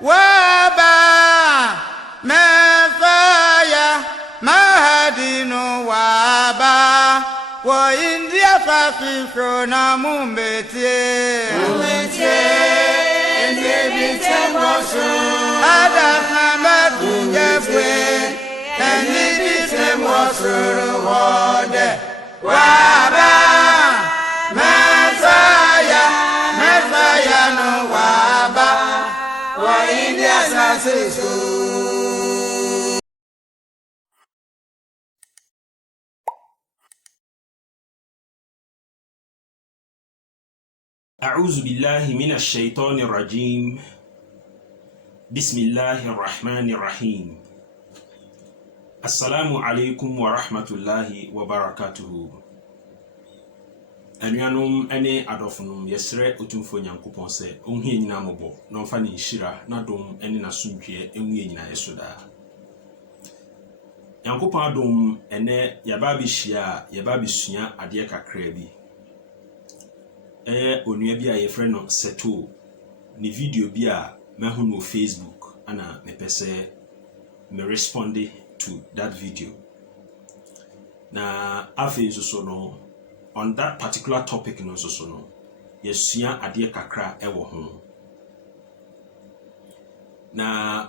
waba mefaya mahadinu waba wa India fasisho na mumbete endebite mwasu adahamadu jefwe endebite mwasu wode waba mefaya no waba wa India fasisho. أعوذ بالله من الشيطان الرجيم بسم الله الرحمن الرحيم السلام عليكم ورحمة الله وبركاته أنيانوم أني أدوفنوم يسرى أتنفو نيانكوبون سي أمهي نينا مبو نوفاني شيرا نادوم أني ناسومبيه أمهي نينا يسودا نيانكوبون أدوم أني يبابي شيا يبابي سنيا أدية كاكريبي onua bi a yefre no Setoo ni video bi a mahu no Facebook ana me pese me respond to that video na afi so no on that particular topic no so no yesua ade kakra ewo ho na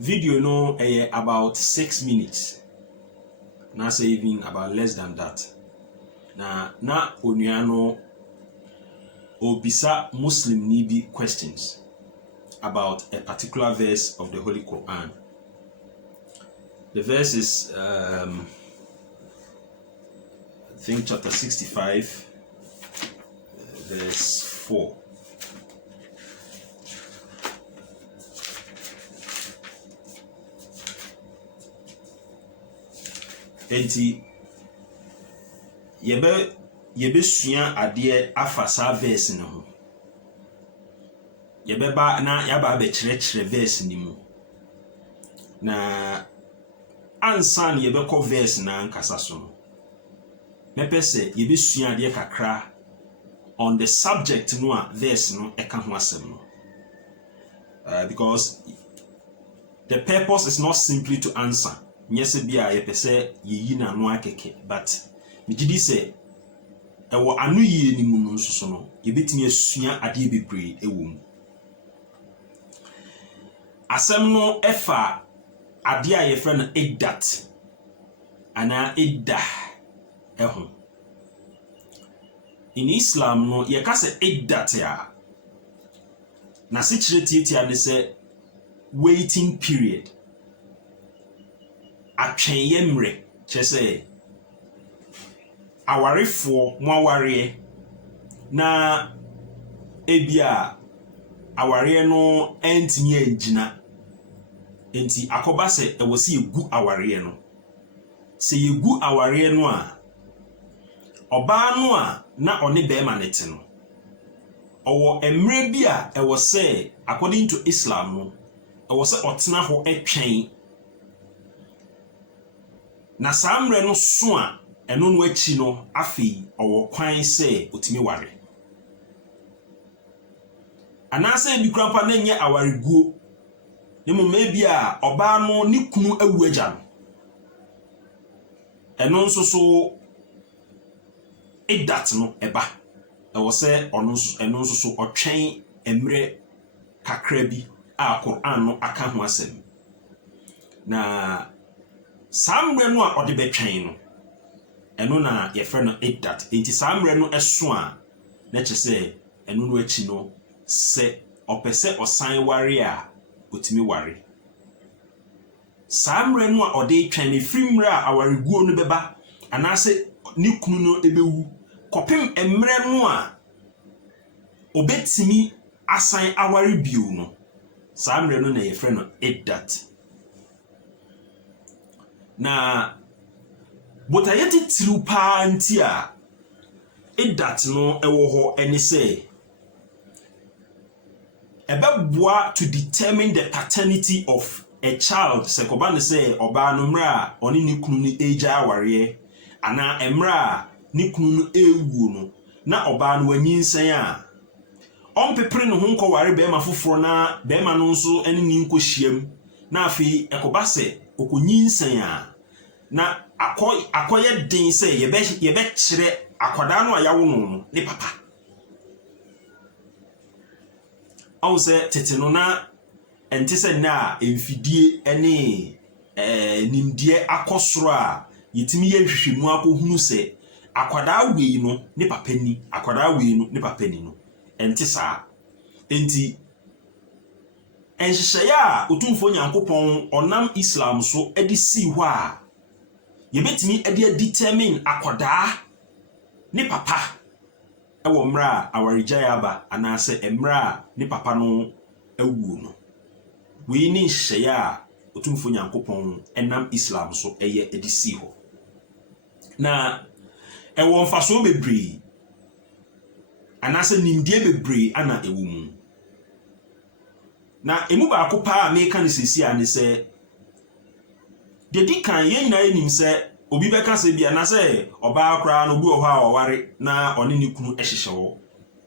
video no about 6 minutes na say even about less than that na onua no Obisa Muslim nibi questions about a particular verse of the Holy Quran. The verse is I think chapter 65 verse 4. Enti yebesua ade afasa verse no ho yebeba na yaba be kire verse ni mu na ansan yebekọ verse na nkasa so no mepese yebesua ade kakra on the subject no a verse no eka ho asem no because the purpose is not simply to answer nyese bia yepese yeyi na no akeke but migidi se ewo anu yie ni mu no so no yebetini asua ade bebre ewo mu asem no efa ade a yefre no IDDAT ana idda eho in Islam no ye ka se IDDAT ya na se kire tietia ne se waiting period atwen yemre chese awarefo mo aware na ebia aware no entimi agina enti akoba se ewosi egu aware no se yegu aware no a oba no a na one be ma nete no owo emre bia ewo se according to Islam no ewo se otena ho etwen na samre no so a eno no achi no afi owo kwan se otimi ware anase bi krampa na nye awareguo nemu mebi a oba no ni kunu awu agya no eno nso so IDDAT no eba ewo se eno nso so otwen emre kakra bi a Quran no aka ho asem na samre no a ode betwen no eno na yefre no IDDAT enti samre no eso a na chese eno no achi no se opese osan ware a otimi ware samre no a ode twen efrimre a awareguo no beba anase ni kunu no ebewu kopem emre no a obetimi asan aware bio no samre no na yefre no IDDAT na botayeti tirupa nti a IDDAT no ewo ho eni se ebeboa to determine the paternity of a child sekoba ne say oba no mra oni ni kunu ni eja aware ana emra ni kunu no ewu no na oba no wanyinsen a on pepre no ho nko ware be ma foforo na be ma no nso ene ni nko hyiam na afi ekoba se okonyinsan a na akoye den se ye be kire akwada no ayawo no ne papa awu se tete no na ente se na emfidie ene nimdie akosoro a yetimi ye hwehwemu akohunu se akwada wei no ne papa ni akwada wei no ne papa ni no ente saa enti enhyehyɛ a otumfo nyankopɔn onam Islam so edi si hɔ a yebetimi edi determine akwada ne papa ewo mra awaregya aba anase emra ne papa no awuo no wei ni nhyehyɛ a otumfo nyankopɔn enam Islam so eye edi si hɔ na ewo mfaso bebree anase nimdie bebree ana ewo mu na emu ba akopa a meka ne sesi a ne se de di kan ye nyina enim se obi beka se bia na se oba akra no bi o hɔ a ɔware na ɔne ne kunu ɛhyehyɛ wo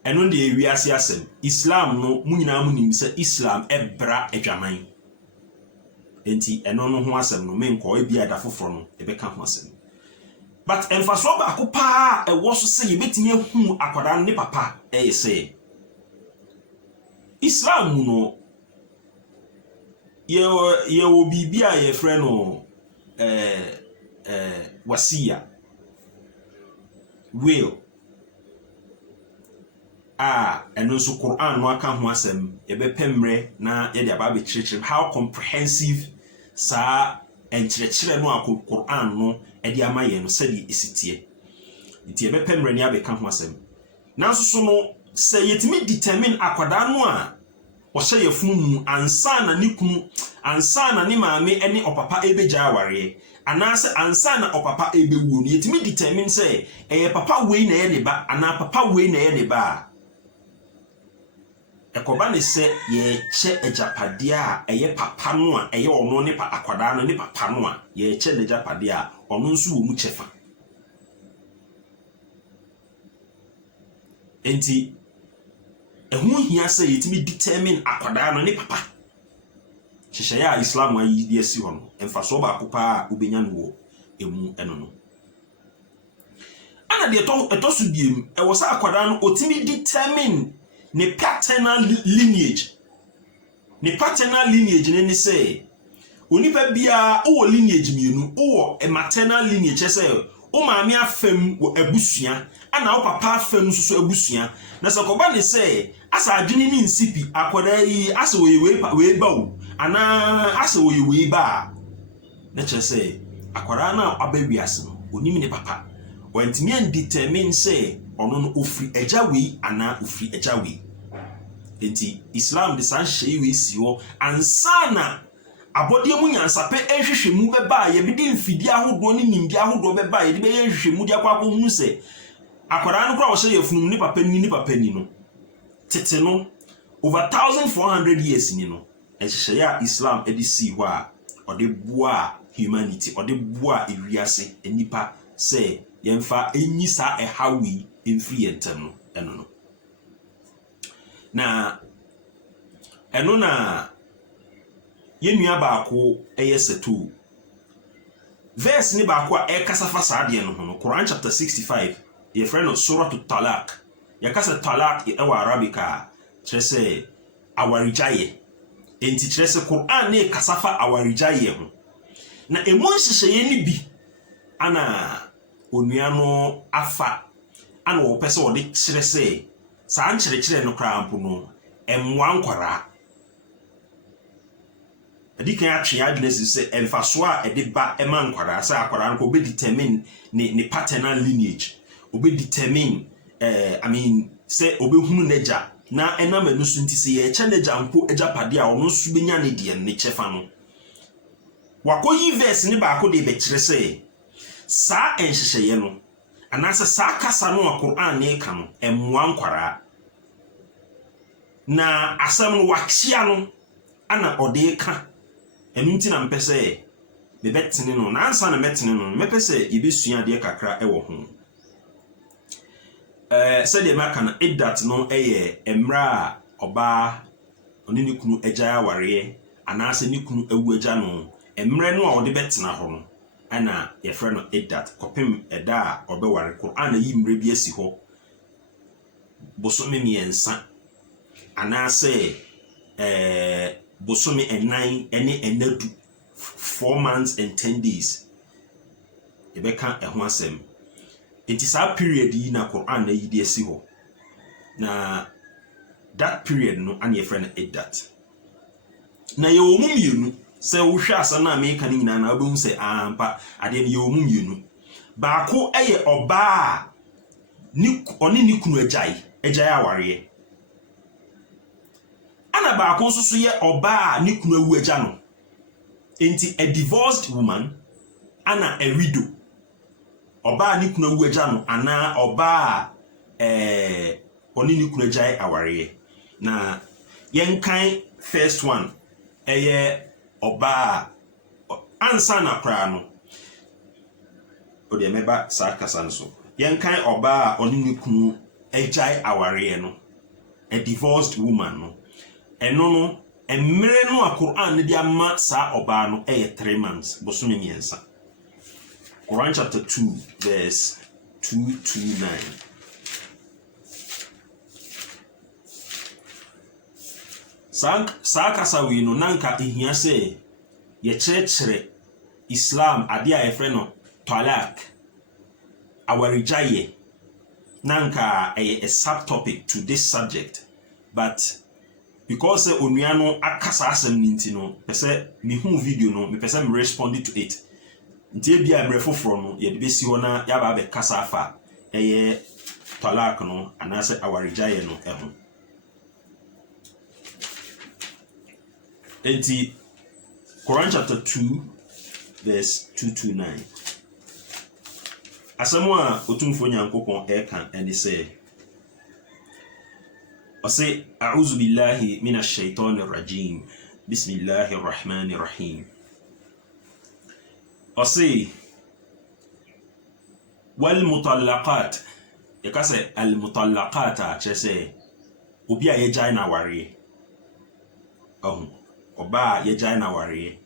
eno de ewiase asem Islam no mu nyina mu nim se Islam ebra adwaman enti eno no ho asem no menko e bia da foforo no ebeka ho asem but emfaso ba akopa e wo so se yebetimi hu akwada ne papa e se Islam no ye obi bia ye frɛ no wasiya will eno so Quran no aka ho asem ye be pemre na ye de aba be kyerɛkyerɛ how comprehensive sa enkyerɛkyerɛ no akɔ Quran no e de ama ye no sɛde esitie nti ye be pemre ne abeka ho asem nanso so no sɛ yetimi determine akwada no a wɔhyɛ yefunu ansa na ne kunu ansa na ne maame ene opapa ebegya aware anase ansa na opapa ebewuo no yetimi determine sɛ eye papa wei na ye ne ba ana papa wei na ye ne ba ekoba ne sɛ ye kye ejapade a eye papa no a eye ono ne akwada no ne papa no a ye kye ne ejapade a ono nso wo mu kyefa enti ehun hia sɛ yetimi determine akwada no ne papa hyehyɛ ya Islam ayi de asi hɔ no emfaso ba akopa obenya no wo emu eno no ana de etoso biem e wo sɛ akwada no otimi determine ne paternal lineage ne ne sɛ onipa bia wo lineage mienu wo maternal lineage sɛ o maame afam wo abusua ana wo papa afam so abusua na sɛ koba ne sɛ asa adwene ne nsipi akwada yi asa we ba wo ana asa we ba na kyerɛ sɛ akwada na aba wiase no onim ne papa wantimi an determine sɛ ɔno no ofri agya we ana ofri agya we enti Islam de san hye we si hɔ ansa na abodie mu nyansape ehwehwemu beba ye bidi mfidi ahodo ne nimdi ahodo beba ye de be ehwehwemu de akwa hunu se akwara no kura wo hye yefunu ne papa ni no tete no over 1400 years ni no ehye ya Islam edisi hɔ a ode boa humanity ode boa ewiase enipa se yemfa enyisa ehawi emfiri yentem no eno no na eno na yenua baako eye Setoo verse ni baako a kasafa saade no ho Quran chapter 65 ye friend of surah at-talaq ya kasa talaq e wa arabika kyerɛ awarijaye enti kyerɛ Quran ne kasafa awarijaye ho na emu nhyehyɛ ni bi ana onua no afa ana wo pɛ sɛ wo de kyerɛ saa nkyerɛkyerɛ no krampo no emwa nkwara adikan atwe adwene sɛ emfaso a ede ba ema nkwara sɛ akwara no ko be determine ne paternal lineage obe determine sɛ obehunu n'agya na enam enu so nti sɛ ye kye n'agya nko agya pade a ɔno so benya ne de ne kyefa no wakoyi verse ne baako de be kyerɛ sɛ saa enhyehyɛ no anase saa kasa no a Quran ne ka no emwa nkwara na asam no wakyia no ana ɔde ka enu nti na mpɛ sɛ bebetene no na ansa na metene no mepɛ sɛ yebesua de kakra ɛwɔ ho said the American IDDAT no emra oba oni ni kunu agya aware anaase ni kunu ewu agya no emre no a ode betena ho no ana ye frɛ no IDDAT kopem eda a obeware Quran yi mre bi asi ho bosome miensa anaase bosome enan ene enadu 4 months and 10 days ebeka eho asem enti sa period yi na Quran yi de asi ho na that period no and your friend IDDAT. Na ye omu mienu se wo hwa asa na America ni nyina na obo se ampa ade ne ye omu mienu. Baako eye oba ni oni ni kunu agyae aware. Ana baako nso so ye oba ni kunu awu agya no. Enti a divorced woman ana a widow. Oba ni kunu awu agya no ana oba oni ni kunu agyae aware. Na yenkan first one oba ansa na kra no ode meba sa kasa nso yenkan oba oni ne kunu agyae aware no a divorced woman no eno no emre no a Quran ne dia ma sa oba no 3 months bosome miensa. Quran chapter 2 verse 229. Kasa we no nanka ehia se ye kyerɛkyerɛ Islam ade a yɛfrɛ no talak awaregyaye nanka a subtopic to this subject, but because onua no akasa asɛm ni nti no pese me hu video no me pese me respond to it nti bia mre foforo no ye de besi ho na ya ba be kasa afa talak no anase awaregyaye no ɛho. Enti Quran chapter 2 verse 229. Asamwa otumfo nyankopon eka and say ose a'udhu billahi minash shaitanir rajim bismillahir rahmanir rahim. Ose wal mutallaqat yakase al mutallaqata chese obi a yegyae na ware oba yegyae na ware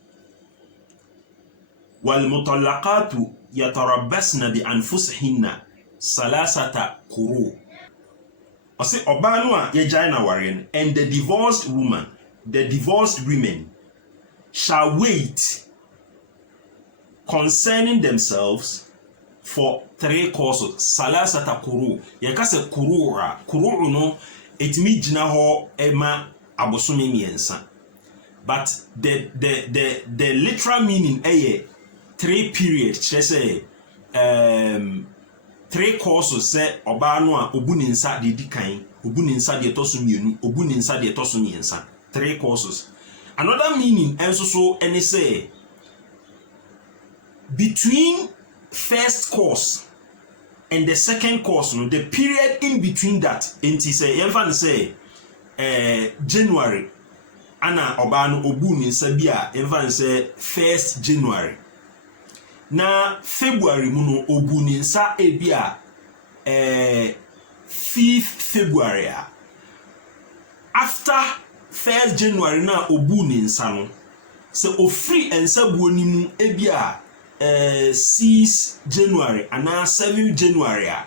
wal mutallaqatu yatarabbasna bi anfusihinna salasata quru. Ose oba no a yegyae na ware and the divorced women shall wait concerning themselves for 3 courses. Salasata quru yakase quru no etimi gina ho ema abosome miensa, but the literal meaning 3 periods say 3 courses say oba no a obu ni nsa de dikan obu ni nsa de toso mienu obu ni nsa de toso miensa 3 courses. Another meaning enso so any say between first course and the second course no the period in between that enti say even say January ana oba no obu ni nsa bi a even say 1st January na February mu no obu ni nsa ebi a 5th February a after 1st January na obu ni nsa no se ofri ensa buo ni mu ebi a 6th January ana 7th January a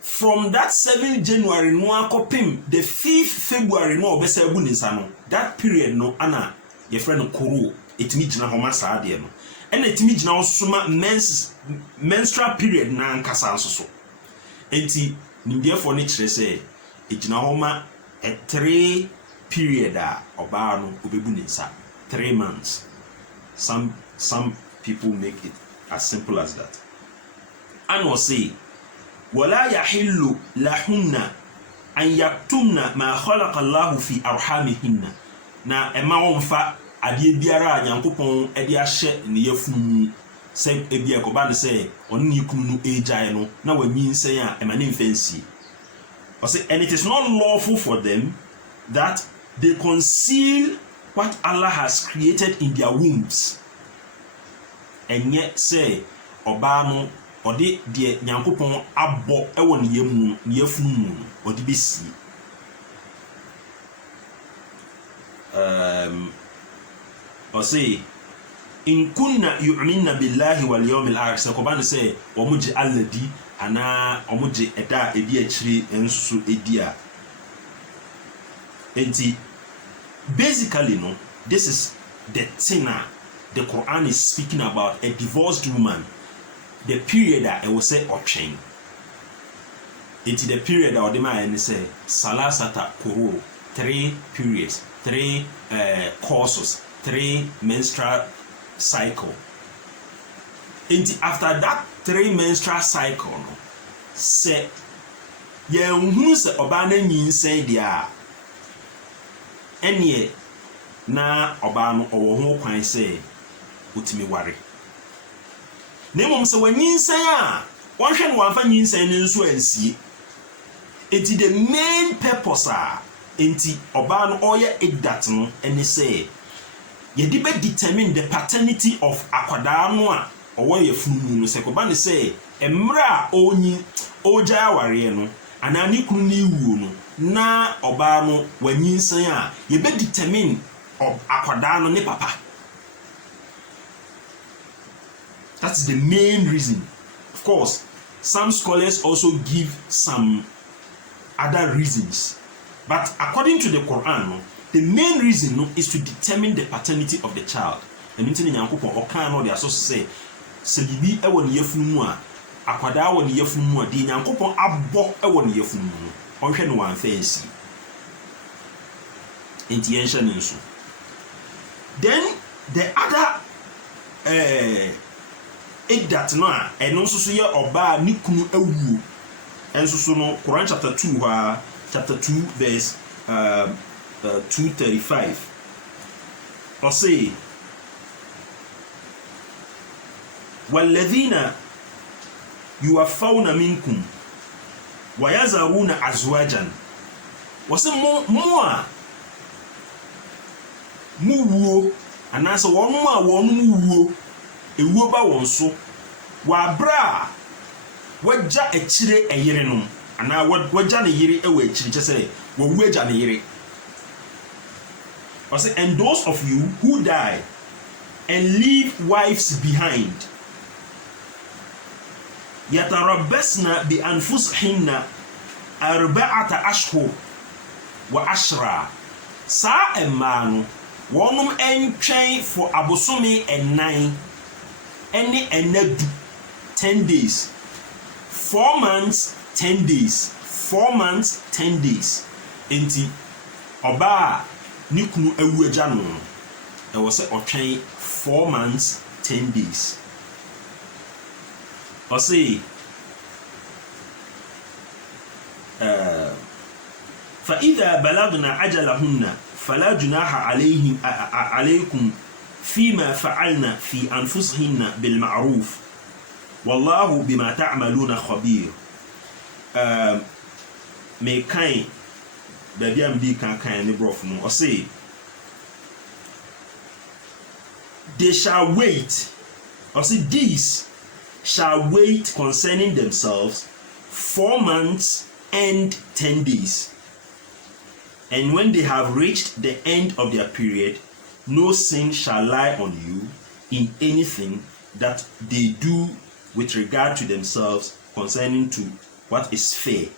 from that 7th January no akopim the 5th February no obesa ebu ni nsa no that period no ana ye friend no koro etimi gina ho masa ade no ena etimi gina ho soma menstrual period na nkasa nso so enti nimdiefo ne kire se egina ho ma a 3 period a oba no obebu ni nsa 3 months. Some people make it as simple as that. And will say wala yahillu lahunna an yaktumna ma khalaqa Allah fi arhamihinna. Na ema wonfa ade biara nyankopon ede ahye ne yafunu se ebia ko ba de se onu ne kunu no agyae no na wami nsen a ema ne mfansi. O say and it is not lawful for them that they conceal what Allah has created in their wombs. And yet say oba no ɔde deɛ nyankopɔn abɔ ɛwɔ ne yam ne yafunu mu ɔde bɛsie ɔse in kunna yu'minna billahi wal yawmil akhir sɛ kɔba ne sɛ wɔn gye Allah di anaa wɔn gye ɛda a ɛdi akyire nso ɛdi a enti basically no this is the thing the Quran is speaking about, a divorced woman, the period that it was say option. It's the period that the man say salasata kuru, 3 periods, 3 courses, 3 menstrual cycle. And after that 3 menstrual cycle, no, say ye hu se oba na nyinsen dia ene na oba no owo ho kwan se utimi ware na mom se wanyinsen a wonhwe no wamfa nyinsen ne nso ansie enti the main purpose enti oba no oye IDDAT no ene se ye di be determine the paternity of akwadaa no a owo ye funu no se ko ba ne se emra onyi oja aware no ana ne kunu ne wuo no na oba no wanyinsen a ye be determine of akwadaa no ne papa. That's the main reason. Of course, some scholars also give some other reasons, but according to the Quran, the main reason is to determine the paternity of the child. And into the Yankopon or can or they are so say bibi e won yefunu mu a akwadaa won yefunu mu a di Yankopon abɔ e won yefunu mu ɔhwɛ no wan fancy enti yɛnhwɛ ne nso. Then the other IDDAT no a ɛno nso so yɛ ɔbaa ne kunu awuo ɛnso so no Quran chapter 2 chapter 2 verse 235 ɔse والذين يوفون منكم ويذرون أزواجا wɔse mo a muwuo anaasɛ wɔn mu a wɔn mu wuo ewuo ba wɔn so wabra wagya akyire ɛyere no anaa wagya ne yere ɛwɔ akyire kyɛ sɛ wɔwu agya ne yere. Ɔsɛ and those of you who die and leave wives behind yatarabbasna bi anfusihinna arba'ata ashhur wa ashra saa ɛmmaa no wɔnom ɛntwɛn for abosome ɛnan ɛne ɛnadu 10 days 4 months 10 days 4 months 10 days enti ɔbaa ne kunu awu agya no ɛwɔ sɛ ɔtwɛn 4 months 10 days. ɔse فإذا بلغنا أجلهن فلا جناح عليكم فيما فعلنا في أنفسهن بالمعروف والله بما تعملون خبير. ميكاين بابي أمدي كان نبروف نو أصي they shall wait. أصي these shall wait concerning themselves 4 months and 10 days. And when they have reached the end of their period, no sin shall lie on you in anything that they do with regard to themselves concerning to what is fair,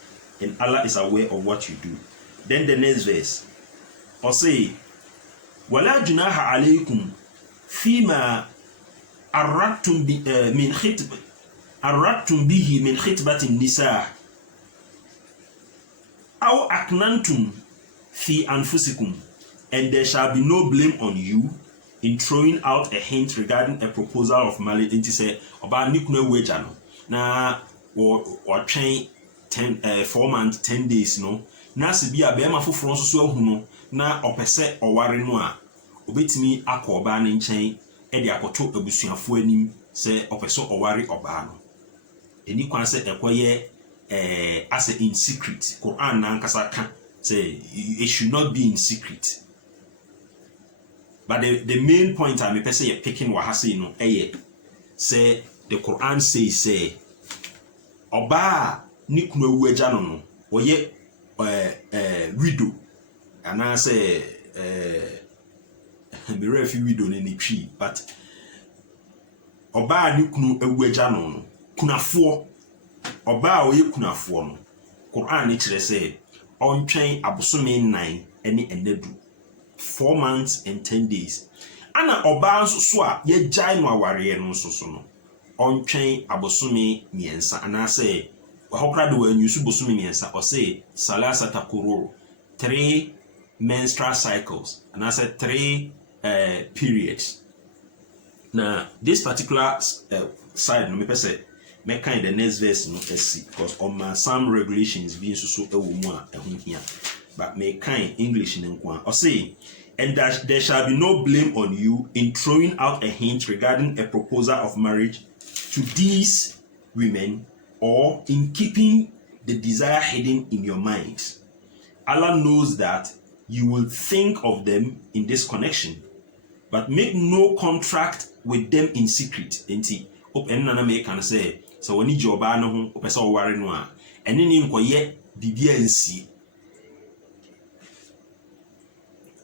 and Allah is aware of what you do. Then the next verse, or say, وَلَا جُنَاحَ عَلَيْكُمْ فِيمَا أَرَّدْتُمْ بِهِ مِنْ خِطْبَةِ النِّسَاءِ أَوْ أَكْنَنْتُمْ fi anfusikum, and there shall be no blame on you in throwing out a hint regarding a proposal of marriage. Enti say oba ni kunu weja no na or train 4 months 10 days no na se bia be ma foforo nso so ahu no na opese oware no a obetimi akọ oba ne nchen e de akoto abusuafo anim se opese oware oba no eni kwan se ekoye as in secret. Quran na nkasa ka say it should not be in secret. But the main point I'm person you're picking what has no say the Quran says say Oba ni kunu ewu agya no oye widow ana say me refi widow ni twi but oba ni kunu ewu agya no kunafo oba oye kunafo no Quran ni kire say ontwen abosome 9 ene enedu 4 months and 10 days ana oba nso so a ye jai no aware no nso so no ontwen abosome miensa ana say hokra de wa nyusu bosome miensa o say salasata kururu 3 menstrual cycles ana say 3 periods. Now this particular side no me pese me kind the next verse no see because on some regulations being so ewo mu a ehun hia but me kind English in nkwa or say and that there shall be no blame on you in throwing out a hint regarding a proposal of marriage to these women or in keeping the desire hidden in your mind. Allah knows that you will think of them in this connection, but make no contract with them in secret. Enti op enna me kan say so woni joba no ho opese o ware no a ene ni nkoye bibia nsi.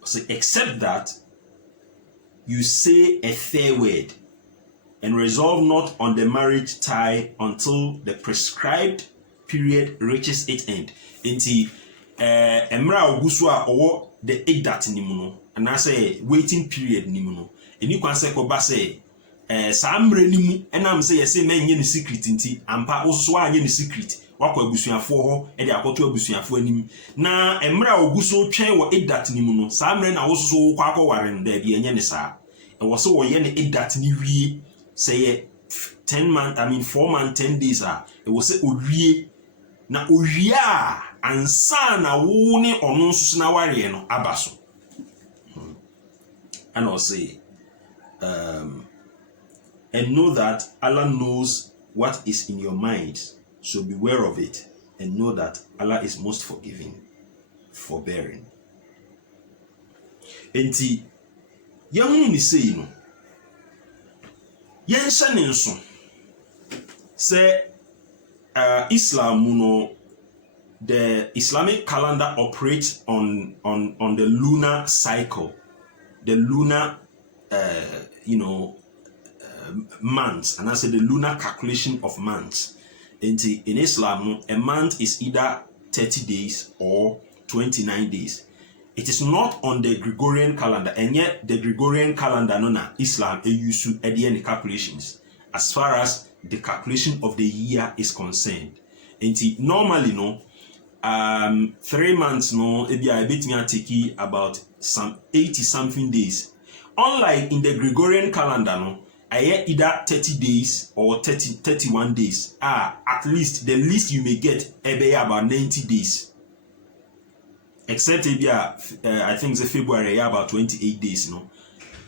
So except that you say a fair word and resolve not on the marriage tie until the prescribed period reaches its end. Enti emra ogusu a owo the IDDAT ni mu no and I say waiting period ni mu no eni kwan say ko ba say saa mre ni mu enam say yesi menye ni secret nti ampa oso anye ni secret wakọ abusuafo ho e de akoto abusuafo anim na emra oguso twen wo IDDAT ni mu no saa mre na woso wo kwa akọware no da bi enye ni saa e wo so wo ye ni IDDAT ni wie say 10 month 4 month 10 days a e wo se owie na owie a ansa na wo ni ono nso na ware no abaso and I'll say and know that Allah knows what is in your mind, so beware of it and know that Allah is most forgiving, forbearing. Enti yahu ni say no yensha ne nso say Islam no the Islamic calendar operates on the lunar cycle, the lunar months, and I say the lunar calculation of months. In Islam, a month is either 30 days or 29 days. It is not on the Gregorian calendar, and yet the Gregorian calendar no Islam use any calculations as far as the calculation of the year is concerned. And normally 3 months I bet me take about some 80 something days. Unlike in the Gregorian calendar either 30 days or 31 days. At least the least you may get about 90 days. Except I think the February about 28 days,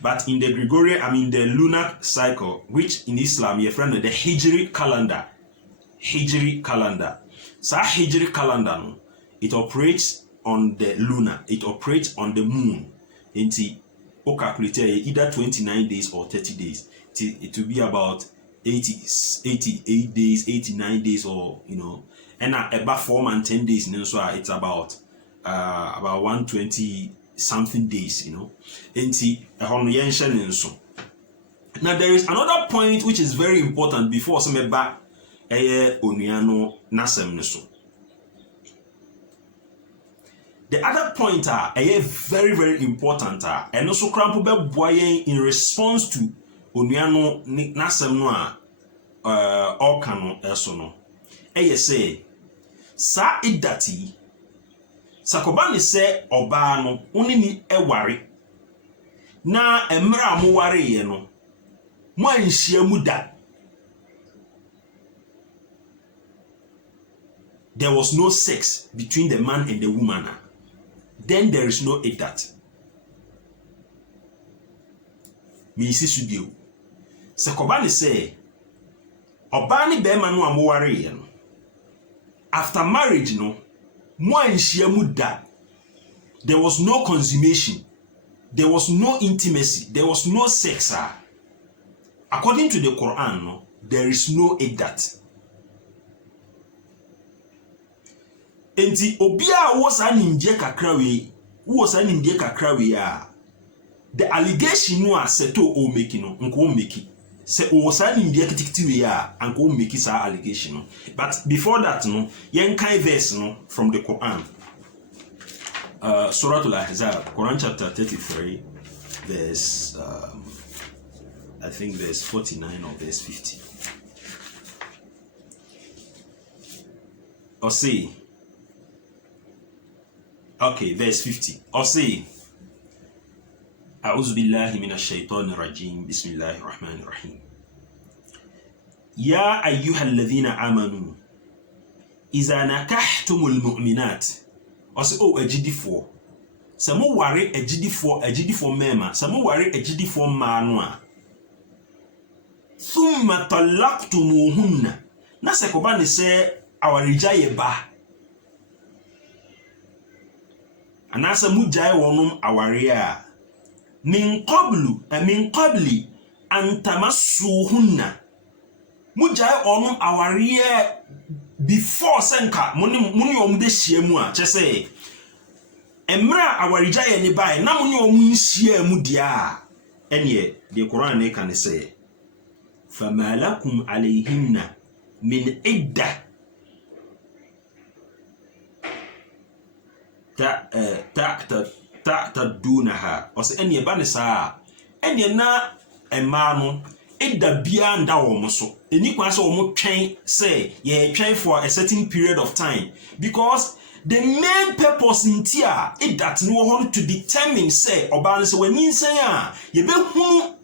But in the Gregorian, the lunar cycle, which in Islam you friend the Hijri calendar. So Hijri calendar, it operates on the lunar, it operates on the moon. Calculate either 29 days or 30 days. It will be about 88 days, 89 days, or and about 4 months, 10 days. So it's about 120 something days. Now there is another point which is very important before some back oniano nasem so. The other point very very important and also crampo be boyen in response to oniano nasem no oka no eso no say sa idati sakoba ne se oba no onini eware na emra mo ware ye no mo anhia mu da. There was no sex between the man and the woman. Then there is no IDDAT. Me isi sudio. Sakoba ne say oba ni be manu amoware ye no. After marriage no mo anhia mu da. There was no consummation. There was no intimacy. There was no sex. According to the Quran, there is no IDDAT. enti obia wo sa nimdie kakra we wo sa nimdie kakra we a the allegation no a Setoo o make no nko o make se wo sa nimdie kitikiti we a anko o make sa allegation no. But before that no yen kai verse no from the Quran, Surah Al-Ahzab, Quran chapter 33 verse I think verse 49 or verse 50. Or say, okay, verse 50. Or say, أعوذ بالله من الشيطان الرجيم بسم الله الرحمن الرحيم يا أيها الذين آمنوا إذا نكحتم المؤمنات. Or say, oh, AGD4. Samo ware AGD4 mema. Samo ware AGD4 manwa. Thumma talaqtumuhunna. Na sekoba ni se awarija yeba. Anasa mujai wonum awaria. Min qabli an tamassuhunna. Mujai wonum awaria before senka muni omude shiemu a chese. Emra awarija ye ne bai na muni omu shiemu dia. Enye the Quran ne kan say فما لكم عليهن من عدة تعتدونها. Or say any banisa any na emano ida bia nda wo so eni kwa say wo twen say ye twen for a certain period of time, because the main purpose in tia that no want to determine say oba say when say a ye be hunu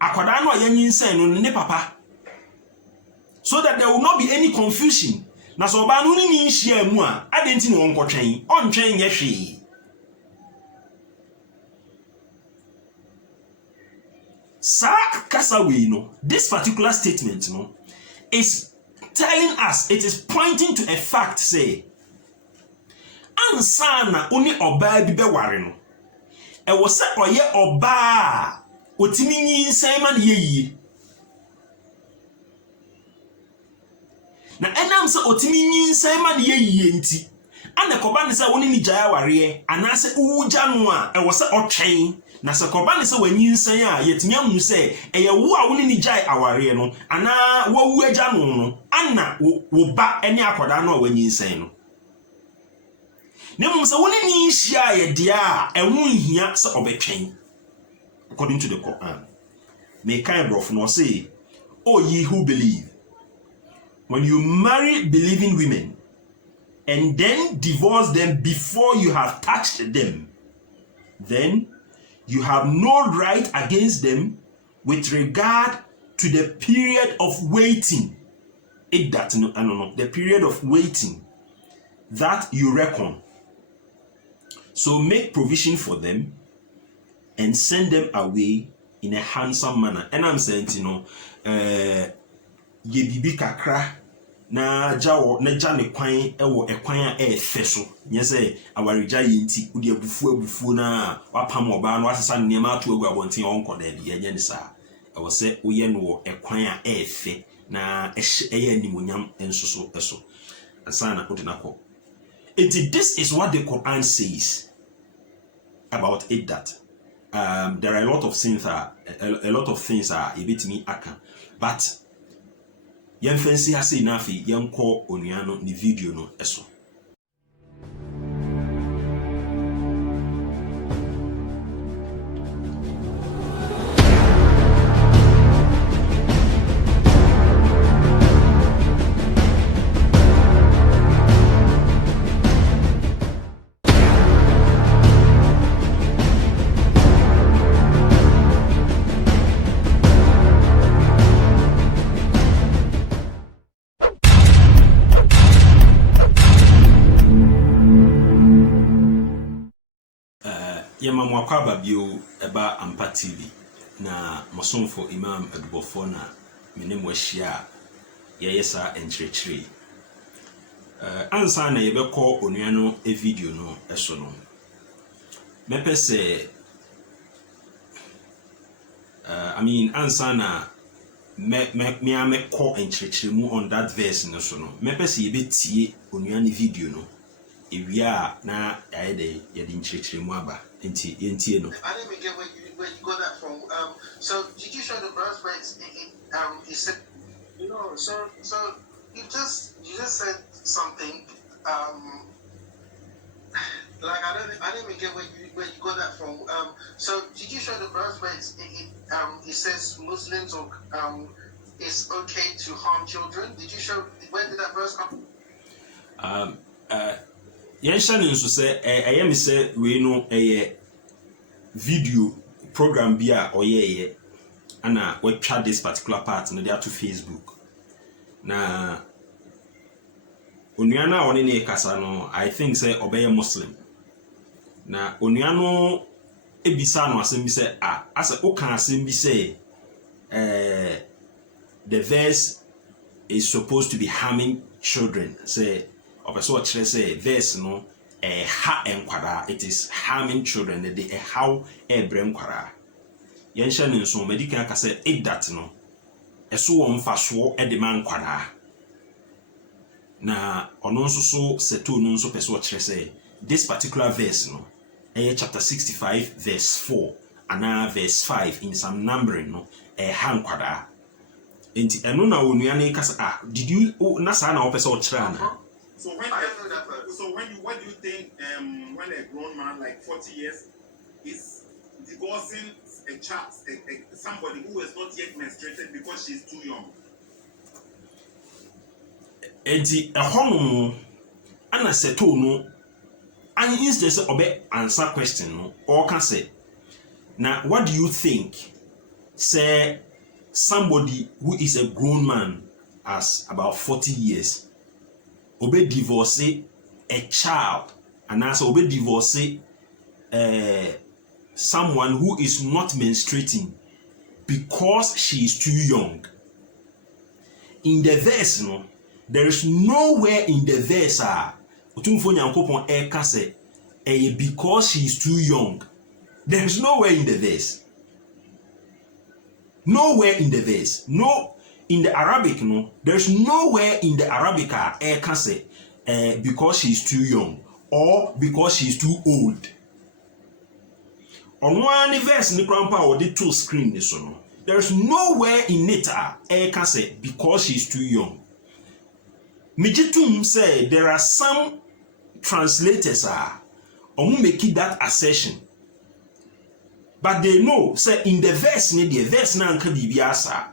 akwada no yanyinsen no ne papa, so that there will not be any confusion. Na so oba no ni nhia mu a adenti ne won kotwen ontwen ye hwe. Sa kasa we no, this particular statement no is telling us, it is pointing to a fact say ansa na oni oba bi be ware no e wo se oye oba otimi nyinsan ma ne yeye. Na enam se otimi nyinsan ma ne yeye nti ana koba ne se woni ni jaya ware anase uwuja no a e wo se otwen. Na se koba ne se wanyinsan a yetimi amu se eye wo a woni ni jaya aware no ana wo wuaja no ana wo ba ene akoda no a wanyinsan no. Nemu se woni ni hia ye dia a ehu hia se obetwen. According to the Quran, may kind of no say, oh ye who believe, when you marry believing women and then divorce them before you have touched them, then you have no right against them with regard to the period of waiting. The period of waiting that you reckon. So make provision for them and send them away in a handsome manner. And I'm saying, ye bibi kakra na jawo na jane kwan ewo ekwan a efeso. Nye say awarija yenti udi abufu na wapam oba no asesa nneema ato agu abonten onko da bi enye ne sa. Ewo se oye no ekwan a efe na eye animonyam ensoso eso. Asana odinako. This is what the Quran says about IDDAT. There are a lot of things are a bit me aka, but yen fancy has enough yen call oniano ni video no eso. Yema mwakwaba bio eba Ampa TV na masomfo Imam Adubofour na mene mwashia yesa enchirechire. Ansa na yebeko onuano video no eso no. Mepese ansa na me call and church on that verse no so no me pese ye betie onua ne video no ewia na ayede ye din church mu aba enti no. I didn't even get where you got that from. So did you show the birth rates? You said, you know, so you just said something. Like I didn't even get where you got that from. So did you show the birth rates? It says Muslims or it's okay to harm children. Did you show where did that verse come? Yenshane nso say I me say we no video program bi a oyeye ana we try this particular part no dey to Facebook na onua na one ne kasa no I think say obey Muslim na onua no ebisa no asem bi say asa o kan asem bi say the verse is supposed to be harming children say opeso kire say verse no ha enkwara, it is harming children the how ebre enkwara yensha ne nso medical aka say IDDAT no eso wo mfaso e de man kwara na ono nso so Setoo no nso peso kire say this particular verse no chapter 65 verse 4 and verse 5 in some numbering no ha enkwara enti eno na onua ne kasa did you na sa na opeso kire ana. So what do you think when a grown man like 40 years is divorcing a child, somebody who is not yet menstruated because she's too young? Enti ehonu ana Setoo no an instance obe answer question no or can say now what do you think say somebody who is a grown man as about 40 years obe divorce a child and also obe divorce someone who is not menstruating because she is too young? In the verse no, there is nowhere in the verse otumfo nyankopon eka say because she is too young. There is nowhere in the verse. Nowhere in the verse. No. In the Arabic, no, there's nowhere in the Arabic can say because she's too young or because she's too old. On one verse, in the grandpa or the two screen, no, there's nowhere in it can say because she's too young. Mijitum say there are some translators who make that assertion, but they know say in the verse, the verse na anka bibiasa.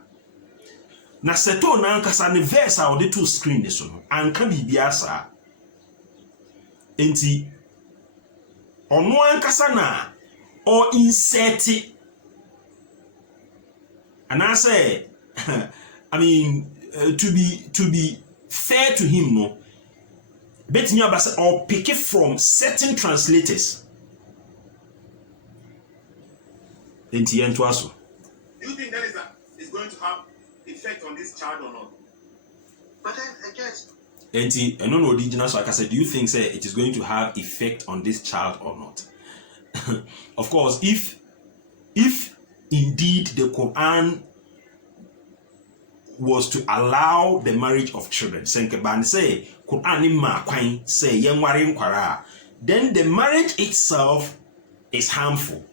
Na Setoo na ankasa ne verse a ode to screen so no anka bibia sa enti ono ankasa na or insert and I say I mean to be fair to him no betimi abasa or pick it from certain translators enti ento aso. Do you think that is going to have effect on this child or not? But then again, Enti, I don't know original, so like I said, do you think say it is going to have effect on this child or not? Of course, if indeed the Quran was to allow the marriage of children, say Quran ma kwan say yenware nkwara, then the marriage itself is harmful.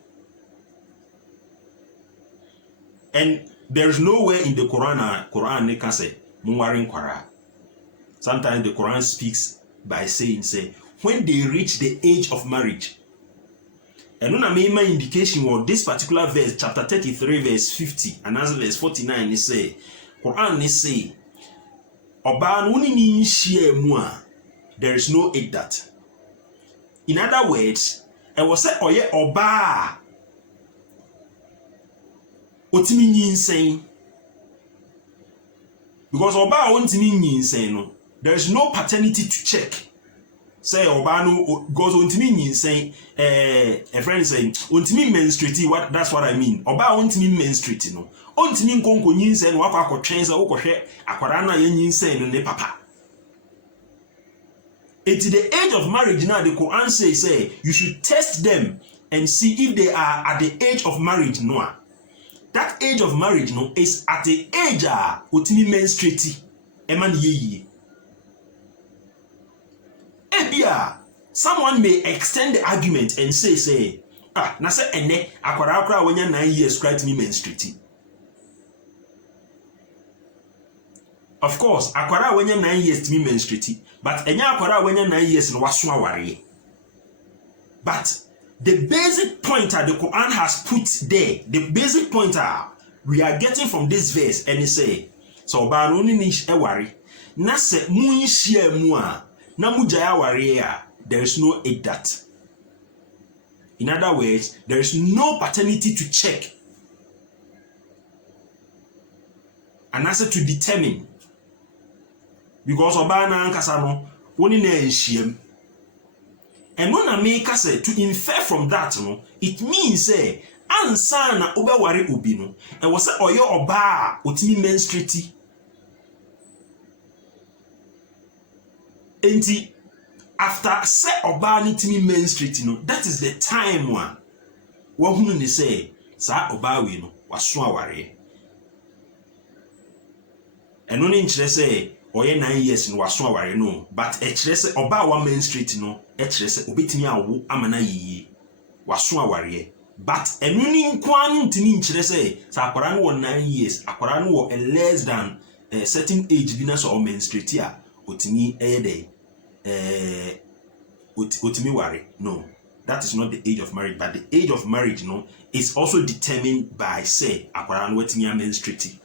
And there is nowhere in the Quran they can say munware nkwara. Sometimes the Quran speaks by saying, say, when they reach the age of marriage. And when I made my indication of this particular verse, chapter 33, verse 50, and as verse 49, they say, Quran they say, there is no IDDAT. In other words, I was say, oh yeah, Oba. Otimi nyinsɛn, because oba ontimi nyinsɛn no, there is no paternity to check. Say oba no because ontimi nyinsɛn a friend say ontimi menstruate, what that's what I mean. Oba ontimi menstruate no, ontimi nkonko nyinsɛn no akɔ akɔtwɛn sɛ wokɔhwɛ akwara na ye nyinsɛn no ne papa. At the age of marriage now, the Quran says you should test them and see if they are at the age of marriage no. that age of marriage no is at the age otimi menstruate eman ye. Ebia, someone may extend the argument and say, na say ene akwara akra wanya 9 years cry to me menstruate. Of course, akwara wanya 9 years to me menstruate, but enya akwara wanya 9 years no waso aware. But the basic pointer the Quran has put there, the basic pointer we are getting from this verse, and it say, so ba no ni worry. Na se mu nhia mu a na mu jaya aware, there is no IDDAT. In other words, there is no paternity to check and answer to determine, because oba na ankasa no woni na nhiem. And when I make us to infer from that, no, it means say ansa na obeware obi no, and was say oyo oba otimi menstruate. Enti after say oba ni timi menstruate no, that is the time one hunu ni say sa oba we no waso aware. And no nkyere say oye 9 years no waso aware no, but e kyere say oba wa menstruate no e kyere say obetimi awo amana yiye waso aware. But enu ni nkwa ni ntini nkyere say sa akwara no 9 years, akwara no less than a certain age bi na so menstruate a otimi eye otimi ware. No, that is not the age of marriage, but the age of marriage no is also determined by say akwara no watimi menstruate.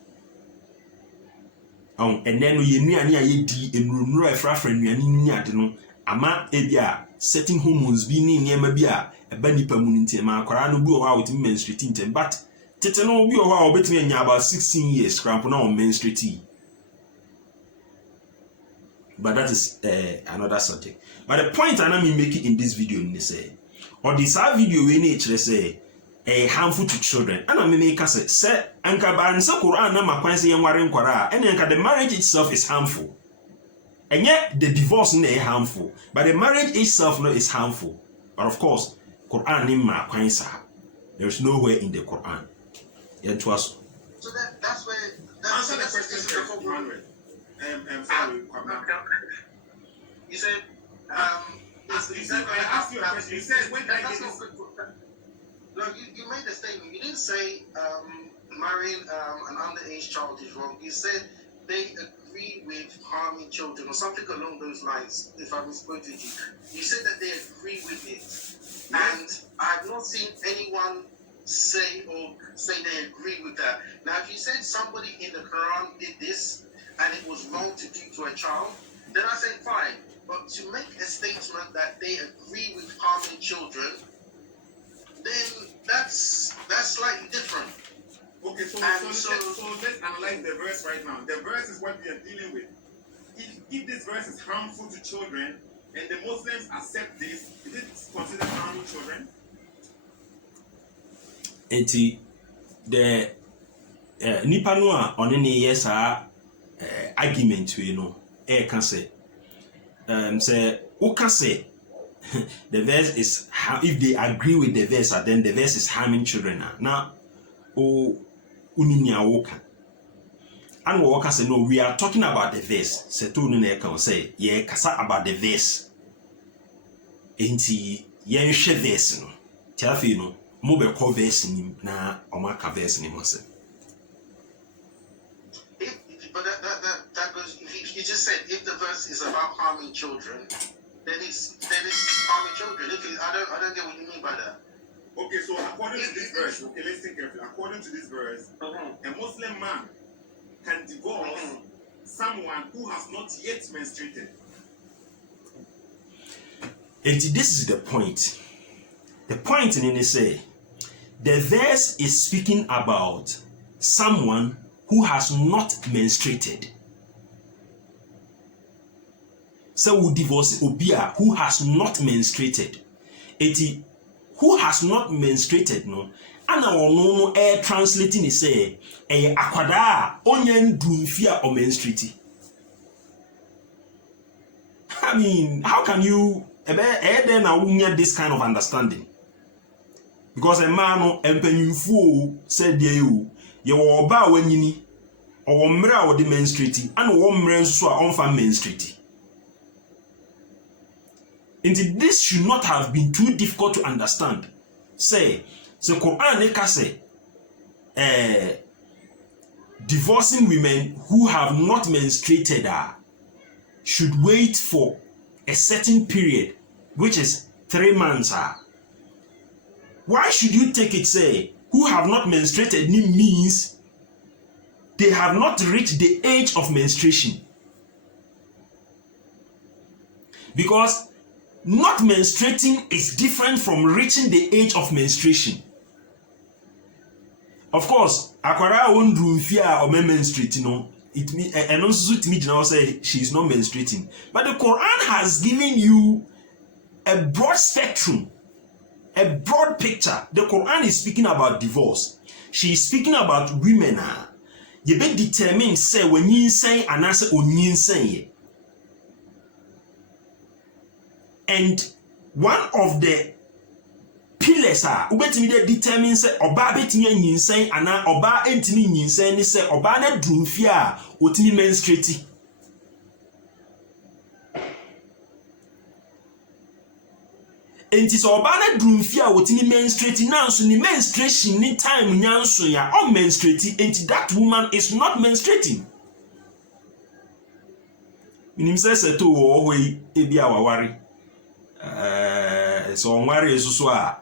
And then we nuane ayedi enurunuru efrafra nuane ni ade no ama ebia certain hormones bi ni niema bi a eba nipa mu nti ma akwara no bi o ha otimi menstruate ntem, but tete no bi o ha obetimi anya about 16 years cramp na on menstruate. But that is another subject. But the point I'm making in this video is say, or this video we need to say harmful to children. And I make us say anka ba nsa Quran na makwanse yenware nkwara, and anka the marriage itself is harmful. And yet the divorce is harmful, but the marriage itself no is harmful. But of course, Quran ni makwanse. There is nowhere in the Quran. Yeah, to us. So that's where answer the question. Sorry, you said I asked you a question. You said when I get this. No, you made a statement. You didn't say marrying an underage child is wrong. You said they agree with harming children or something along those lines, if I misquoted you. You said that they agree with it. Yeah. And I have not seen anyone say they agree with that. Now, if you said somebody in the Quran did this and it was wrong to do to a child, then I say fine. But to make a statement that they agree with harming children, then that's slightly different. Okay, so let's analyze the verse right now. The verse is what we are dealing with. If this verse is harmful to children and the Muslims accept this, is it considered harming children? Enti the nipa no a one ne yes argument we no can say say who can say the verse is if they agree with the verse then the verse is harming children now uninya woka and we can say no, we are talking about the verse. Setoo no can say yeah kasa about the verse enti yen hwe verse no tiafi no mo be ko verse nim na o ma ka verse nim ose. But that goes. You just said if the verse is about harming children, then it's harming children. I don't get what you mean by that. Okay, so according to this verse, okay, listen carefully. According to this verse, a Muslim man can divorce someone who has not yet menstruated. And this is the point. The point in it say the verse is speaking about someone who has not menstruated. So we divorce obia who has not menstruated. Eti who has not menstruated no ana ono no translating is say akwada onye ndumfia o menstruate. I mean, how can you then na this kind of understanding? Because a man no empanyinfo said you ye wo ba wanyini owo mmerɛ a wo de menstruate and wo mmerɛ nso so a onfa menstruate. And this should not have been too difficult to understand. Say the Quran ka say divorcing women who have not menstruated should wait for a certain period, which is 3 months. Why should you take it, say, who have not menstruated means they have not reached the age of menstruation? Because not menstruating is different from reaching the age of menstruation. Of course, akwara won do fear or menstruating, no, it mean and also to me now say she is not menstruating. But the Quran has given you a broad spectrum, a broad picture. The Quran is speaking about divorce. She is speaking about women. You be determined say when you say and answer on you say. And one of the pillars ubetimi de determine say oba betimi anyinsen ana oba entimi nyinsen ni say oba na drumfi a otimi menstruate. Enti so oba na drumfi a otimi menstruate na so ni menstruation ni time nyanso ya o menstruate enti that woman is not menstruating. Minim say Setoo wo hoi ebi awaware. So onware so a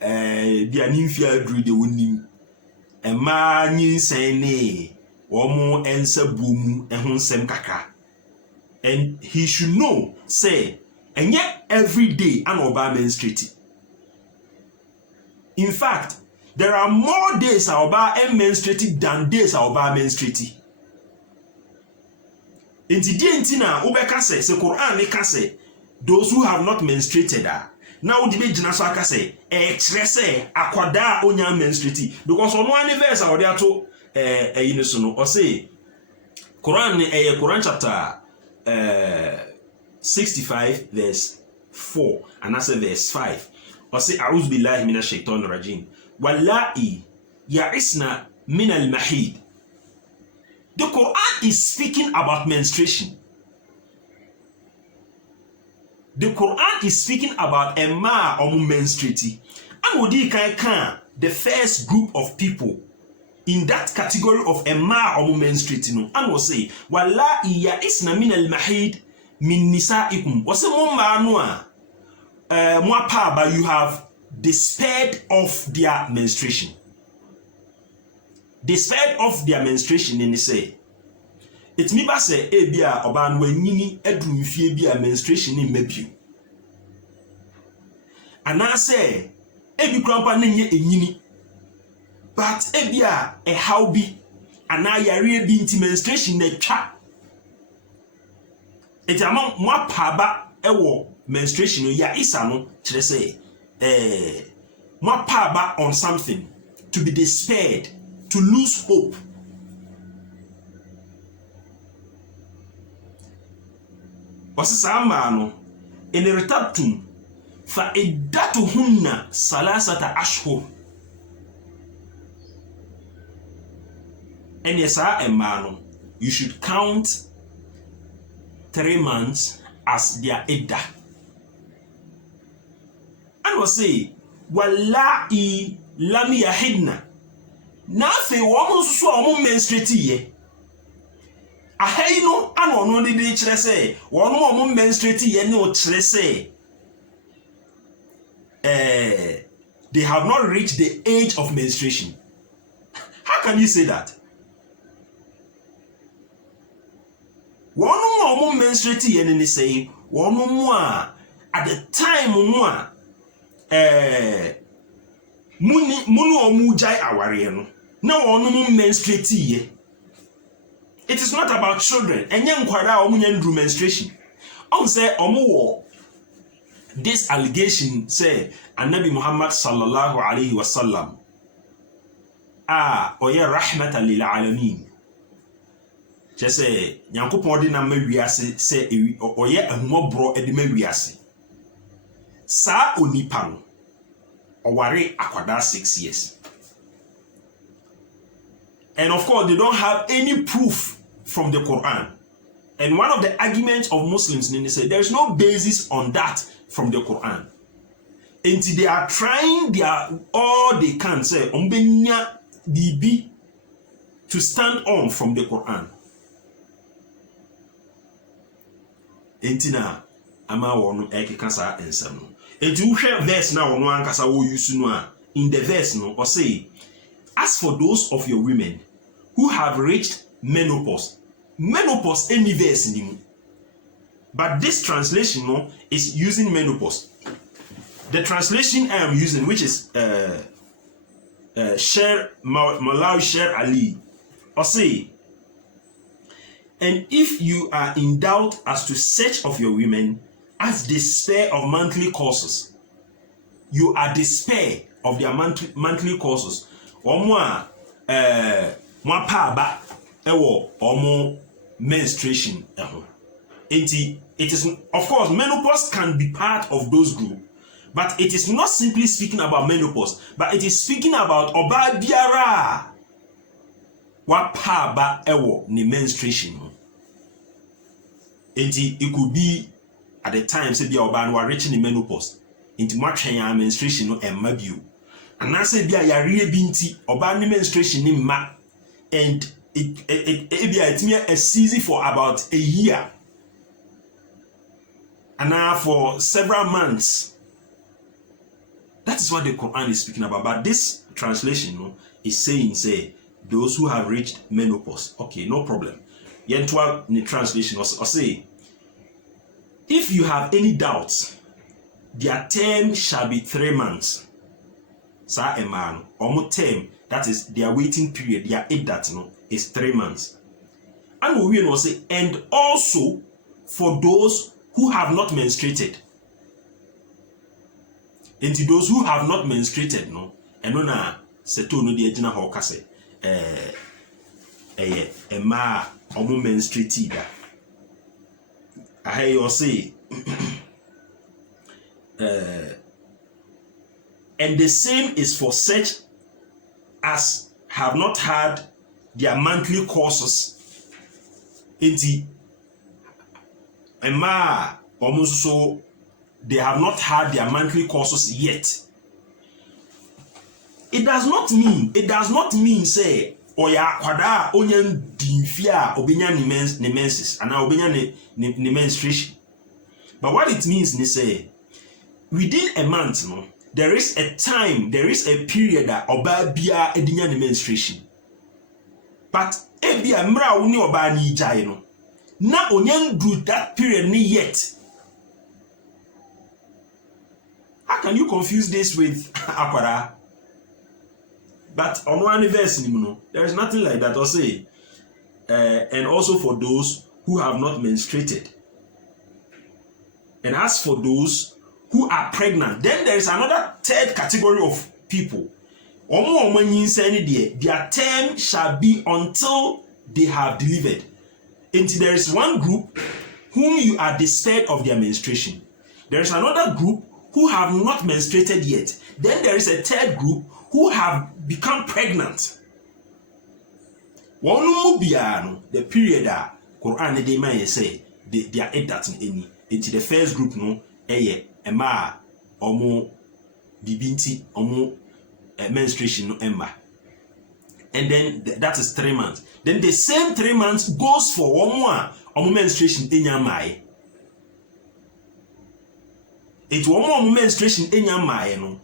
dia nimfia adru de wonim ema nyinsen ne wo mu ensa bomu ehun nsem kakra, and he should know say enye every day an oba menstruate. In fact, there are more days oba menstruate than days oba menstruate. Enti die enti na obeka se Quran ka say those who have not menstruated now the be so aka say kire say akwada onya menstruate, because ono an verse a ode ato yin so no o say Quran Quran chapter 65 verse 4 and I say verse 5 o say a'udhu billahi minash shaitanir rajim wallahi ya'isna min al-mahid. The Quran is speaking about menstruation. The Quran is speaking about a ma or menstruating. And wodi kan the first group of people in that category of a ma or menstruating. And will say, wallahi ya'isna min al-mahid min nisa'ikum. Was a mumma noa but you have despaired of their menstruation. Despaired of their menstruation in the say. It me ba say bia oba no anyini aduru mfie bia menstruation ni mabiu. Ana say ebi krampa na nye enyini. But bia how bi ana yare bi nti menstruation na twa. Eti ama mo apaba ewo menstruation no ya isa no kire say mo apaba on something, to be despaired, to lose hope. Wasisama no inirtabtum fa iddatuhunna salasata ashhur. And yes, no, you should count 3 months as their iddah. And was say wallahi lam yahidna. Na fe wo so o menstruate ye. Ahai no ano no de kire say wo no menstruate ye ne o kire say they have not reached the age of menstruation. How can you say that? One more menstruate ye ne say one more at the time mo munu omu jai aware no na one more menstruate ye. It is not about children. Enye nkwara omu nya ndru menstruation. Say omu wo this allegation say Annabi Muhammad sallallahu alaihi wasallam oye rahmatan lil alamin. Je say Nyankopon de na mawiase say oye ahumobro e de mawiase. Sa onipa no oware akwada 6 years. And of course, they don't have any proof from the Quran. And one of the arguments of Muslims, they say there is no basis on that from the Quran. And they are trying all they can say to stand on from the Quran. Entina ama wono ekekasa ensam no. Enti uhwe verse na wono ankasa wo use no a, in the verse no or say, as for those of your women who have reached menopause any verse ni mu. But this translation no is using menopause. The translation I am using, which is Malawi Sher Ali, or say, and if you are in doubt as to such of your women as despair of monthly courses, you are despair of their monthly courses. Omo pa ewo omo menstruation it is, of course, menopause can be part of those group, but it is not simply speaking about menopause, but it is speaking about oba biara wa pa ba ewo ni menstruation. It could be at the time say bia oba no reaching the menopause into matwen ya menstruation no emma bio, and na say bia yare bi nti oba ni menstruation ni ma, and it may a season for about a year, and now for several months. That is what the Quran is speaking about. But this translation is saying, say, those who have reached menopause. Okay, no problem. Yentua the translation or say, if you have any doubts, their term shall be 3 months. Sa a man, or term, that is their waiting period, their IDDAT is 3 months. And we will say, and also for those who have not menstruated. And to those who have not menstruated, and no na Setoo no de agina ho kase ma omo menstruate da. I hear you say and the same is for such as have not had their monthly courses. Enti ma almost so they have not had their monthly courses yet. It does not mean say oya kwada onyan dinfia obenya ni menses and obenya ni menstruation. But what it means is say within a month there is a time, there is a period that oba bia edinya ni menstruation. But ebia mra wo ni oba ni jai no na onyan do that period ni yet. How can you confuse this with akwara? But on one verse, there is nothing like that. Or say, and also for those who have not menstruated. And as for those who are pregnant, then there is another third category of people. Their term shall be until they have delivered. And there is one group whom you are despaired of their menstruation. There is another group who have not menstruated yet. Then there is a third group who have become pregnant. The period that Quran they may say they are IDDAT any. Into the first group ema omo bibinti omo menstruation no emma. And then that is 3 months. Then the same 3 months goes for one more omo menstruation enyamae. It one more menstruation enyamae no.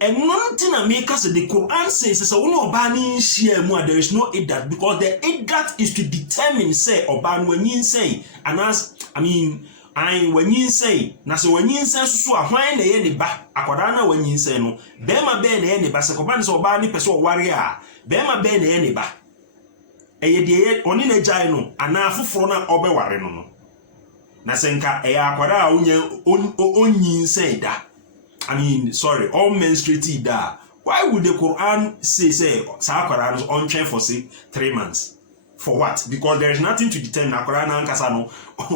And nothing that make us the Quran says so there is no IDDAT, because the IDDAT is to determine say oban when you say, and as when you say na so when you say so ahwan na ye ne ba akwada na when you say no be ma be na ye ne ba se koban so oban ni pese o ware a be ma be na ye ne ba eye de oni na jai no ana afoforo na obeware no na senka eye akwada a onyin say da. All menstruated da. Why would the Quran say Quran is on train for 3 months? For what? Because there is nothing to determine Quran and Kasano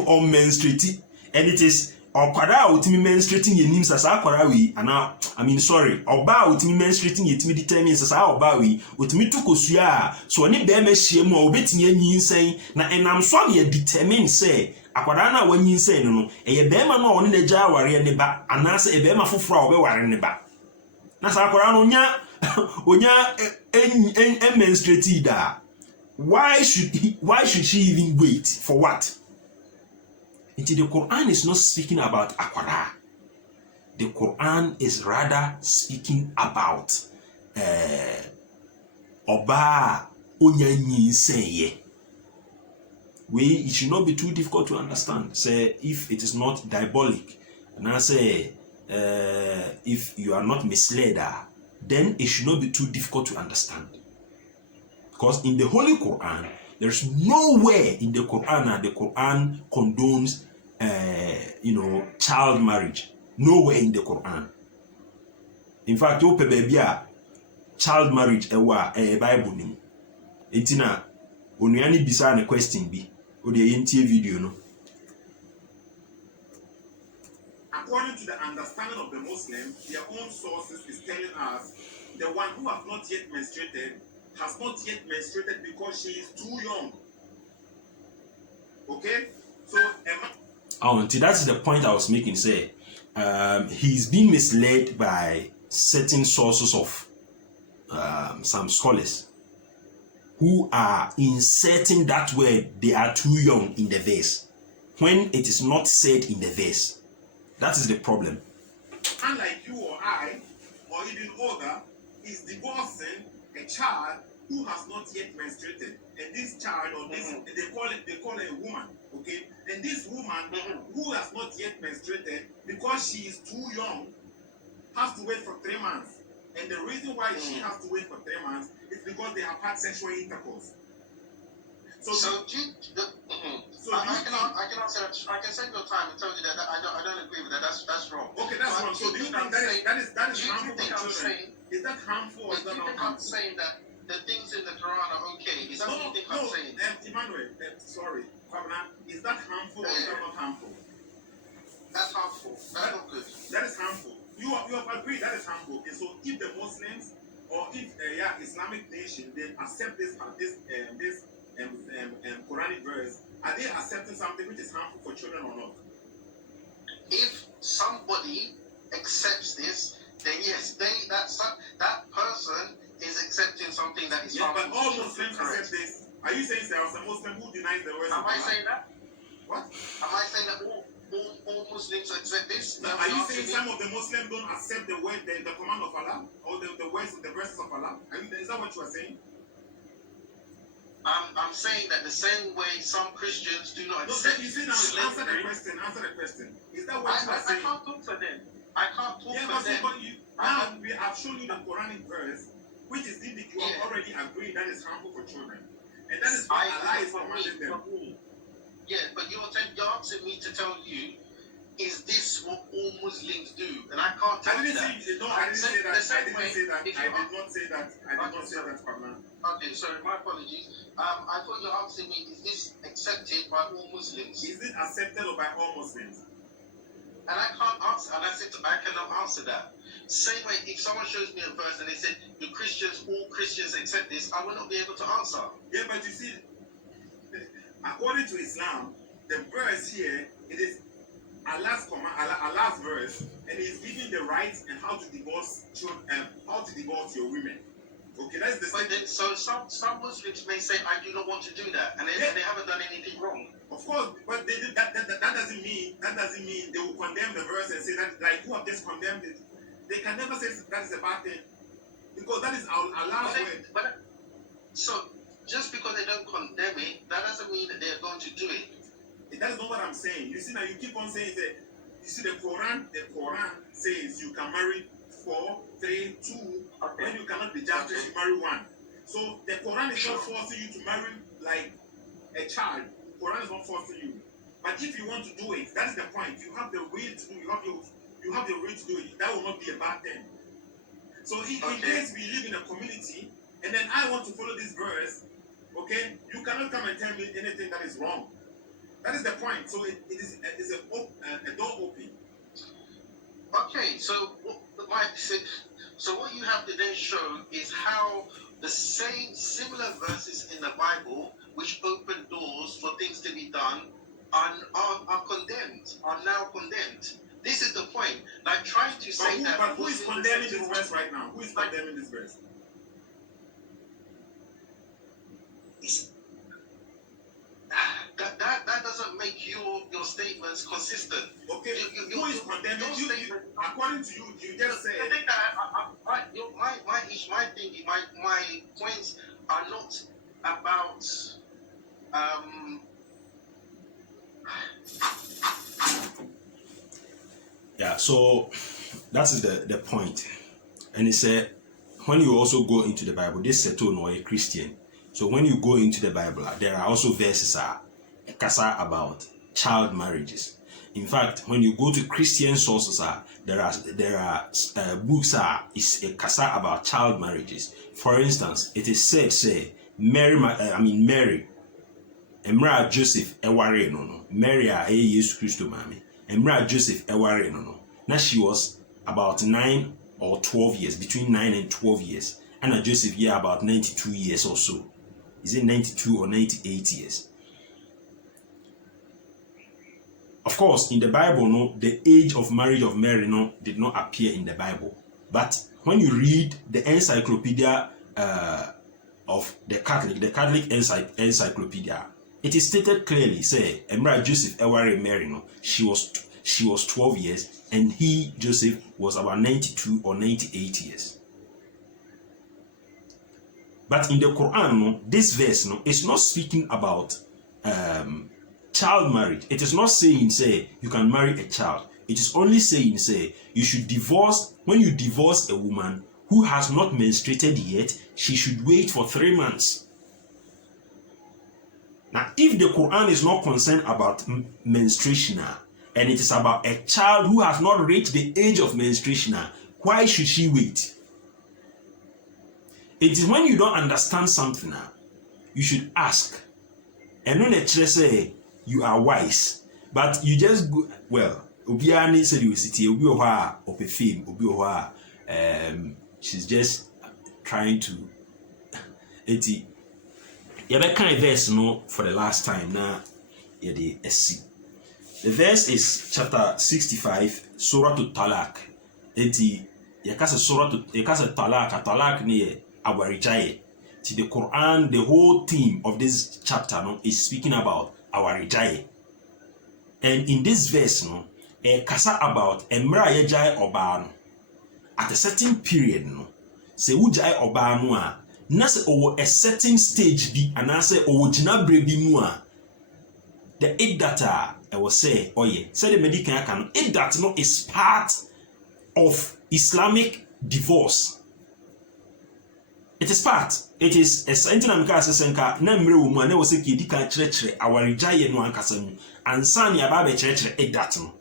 on menstruated, and it is Okwara utimi menstruating ye nim sasa akwara we ana I mean sorry oba utimi menstruating ye timi determine sasa oba we utimi tukosua so oni be ma hie mu a obetimi anyinsen na enam so na ye determine say akwara na wanyinsen no eye be ma no oni na gya aware ne ba ana se e be ma foforo a obe ware ne ba na sa akwara no onya menstruate da why should she even wait for what? The Quran is not speaking about akwara. The Quran is rather speaking about oba onyanyi seye. It should not be too difficult to understand. Say if it is not diabolic, and I say if you are not misled, then it should not be too difficult to understand. Because in the Holy Quran, there's nowhere in the Quran that the Quran condones child marriage. Nowhere in the Quran. In fact, you baby child marriage Bible nim. Etina onuani bisa na question bi. O de yentie video no. According to the understanding of the Muslim, their own sources is telling us the one who has not yet menstruated has not yet menstruated because she is too young. Okay? So that's the point I was making. Say, he's being misled by certain sources of some scholars who are inserting that word they are too young in the verse when it is not said in the verse. That is the problem. Unlike you or I, or even older, is divorcing a child who has not yet menstruated, and this child or this they call it a woman, okay? And this woman who has not yet menstruated because she is too young has to wait for 3 months, and the reason why she has to wait for 3 months is because they have had sexual intercourse. I can save your time and tell you that I don't agree with that. That's wrong. Okay, that's wrong. So do you think that is harmful for children? Is that harmful or is that not harmful? I'm saying that the things in the Quran are okay. Is that what you think I'm saying? Emmanuel, sorry, is that harmful or is that not harmful? That's harmful. That's not good. That is harmful. You have agreed that is harmful. Okay, so if the Muslims or if Islamic nation they accept this Quranic verse, are they accepting something which is harmful for children or not? If somebody accepts this, then yes, that person is accepting something that is harmful. But all Muslims accept this. Are you saying there was a Muslim who denies the words of Allah? Am I saying that? What? Am I saying that all Muslims accept this? Now, are you saying some of the Muslims don't accept the word, the command of Allah, or the words, the verses of Allah? Is that what you are saying? I'm saying that the same way some Christians do not accept. No, you see now, answer the question. Is that what you are saying? I can't talk for them. I can't talk for them. Now we have shown you the Quranic verse, which is you have already agreed that is harmful for children, and that is why Allah is commanding them. Yeah, but you're asking me to tell you, is this what all Muslims do? And I can't tell you that. I didn't say that. I did not say that, Pablo. Okay, sorry, my apologies. I thought you're asking me, is this accepted by all Muslims? Is it accepted by all Muslims? And I can't answer, and I said I cannot answer that. Same way, if someone shows me a verse and they said, all Christians accept this, I will not be able to answer. Yeah, but you see, according to Islam, the verse here, it is Allah's command, Allah's verse, and He's giving the rights and how to divorce children, how to divorce your women. Okay, that's the but then, so some Muslims may say, I do not want to do that, and they haven't done anything wrong. Of course, but that doesn't mean they will condemn the verse and say that like who have just condemned it. They can never say that is a bad thing because that is Allah's word. So just because they don't condemn it, that doesn't mean that they are going to do it. That is not what I'm saying. You see now, you keep on saying that. You see the Quran says you can marry 4, 3, 2, when you cannot be just if you marry 1. So the Quran is not forcing you to marry like a child. Quran is not forcing you. But if you want to do it, that is the point. You have the will to do. You have the will to do it. That will not be a bad thing. So in case we live in a community and then I want to follow this verse, okay, you cannot come and tell me anything that is wrong. That is the point. So it is a door open. Okay, so what you have to then show is how the same similar verses in the Bible, which open doors for things to be done, are condemned, are now condemned. This is the point. Like trying to say But who is condemning this verse right now? Who is condemning this verse? That doesn't make your statements consistent. Okay, who is condemning you? According to you, you just said. I think my points are not about Yeah, so that is the point. And he said, when you also go into the Bible, this Setoo no a Christian. So when you go into the Bible, there are also verses about child marriages. In fact, when you go to Christian sources, there are books is a kasa about child marriages. For instance, it is said, say Mary, Emra Joseph Eware no Mary Jesus Christo mami. Emra Joseph Eware no. Now she was about 9 or 12 years, between 9 and 12 years. And Joseph about 92 years or so. Is it 92 or 98 years? Of course, in the Bible, the age of marriage of Mary did not appear in the Bible. But when you read the encyclopedia of the Catholic encyclopedia, it is stated clearly, say, Emra Joseph Eware Mary, she was 12 years, and he, Joseph, was about 92 or 98 years. But in the Quran, this verse is not speaking about child marriage. It is not saying, say, you can marry a child. It is only saying, say, you should divorce. When you divorce a woman who has not menstruated yet, she should wait for 3 months. Now, if the Quran is not concerned about menstruation, and it is about a child who has not reached the age of menstruation, why should she wait? It is when you don't understand something, you should ask. And when they say you are wise, but you just go, well, Obiani said you city, Obi fame, she's just trying to. You kind of verse for the last time now. The verse is chapter 65, Surah to Talak. Surah to Talak ni awarijaye. The Quran, the whole theme of this chapter is speaking about awarijaye. And in this verse, kasa about emra yejai oba at a certain period, se ujai oba no a na se owo a certain stage bi anase owo gina bre bi mu a the IDDAT was say say the medical can IDDAT is part of Islamic divorce. It is part. It is a sentence I'm senka na mre wo mu na wo se ke dika kire awarijaye no ankasa mu ansa ne aba be kire IDDAT no.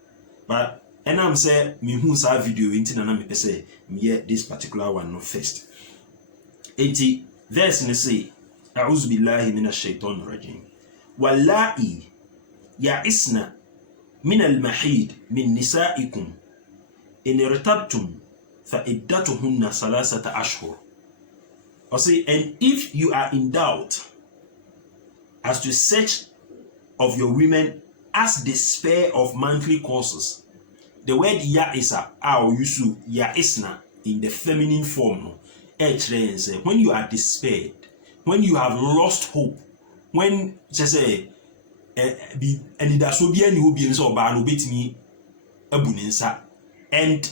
But and I'm say me hu sa video inti na me pese me this particular one no first. 80 verse ne say a'udhu billahi minash shaitanir rajim wallahi ya'isna min al-mahid min nisa'ikum in irtabtum fa iddatuhunna salasata ashhur. Or say, and if you are in doubt as to search of your women as the spare of monthly courses, the word ya'isa or yusu ya'isna in the feminine form, when you are despaired, when you have lost hope, when just say and that's will be any who be so bad me abuninsa. And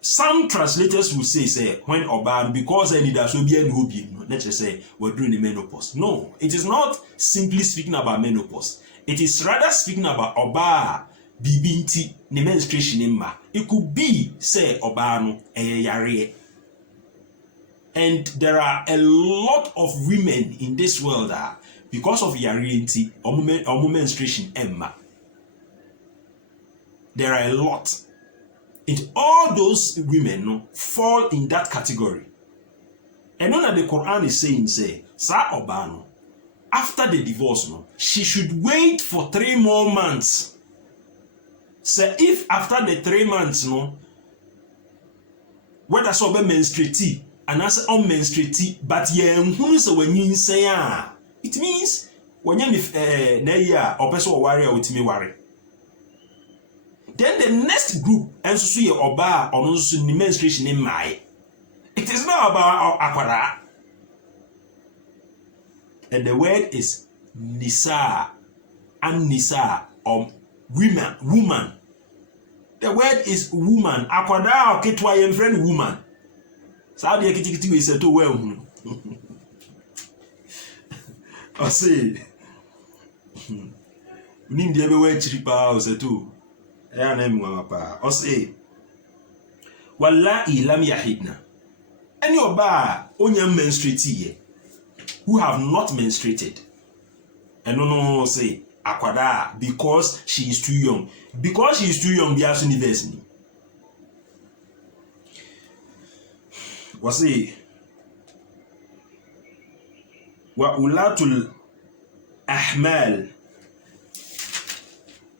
some translators will say when oban because any that's will be any who be let's just say we're doing the menopause. No, it is not simply speaking about menopause. It is rather speaking about oba bibinti ne menstruation imma. It could be say obano yare. And there are a lot of women in this world that because of yarinti or menstruation emma. There are a lot. And all those women fall in that category. And none of the Quran is saying, say, sa obano, after the divorce, no, she should wait for 3 more months. So if after the 3 months, no, whether so be menstruate and as unmenstruate, but who is when you say it means when you na year or person worry with me worry. Then the next group and so see oba on so menstruation in my. It is not about akwara. And the word is nisa and nisa woman. The word is woman. Akwada oketwa yem friend woman. Sao de kitikiti we Setoo we hu. I say nim de be we chiripa o Setoo. Ya na mu pa. I say wallahi lam yahidna. Any oba onya menstruate ye who have not menstruated. And no say akwada because she is too young. Because she is too young, be as university. Wasi wa ulatul ahmal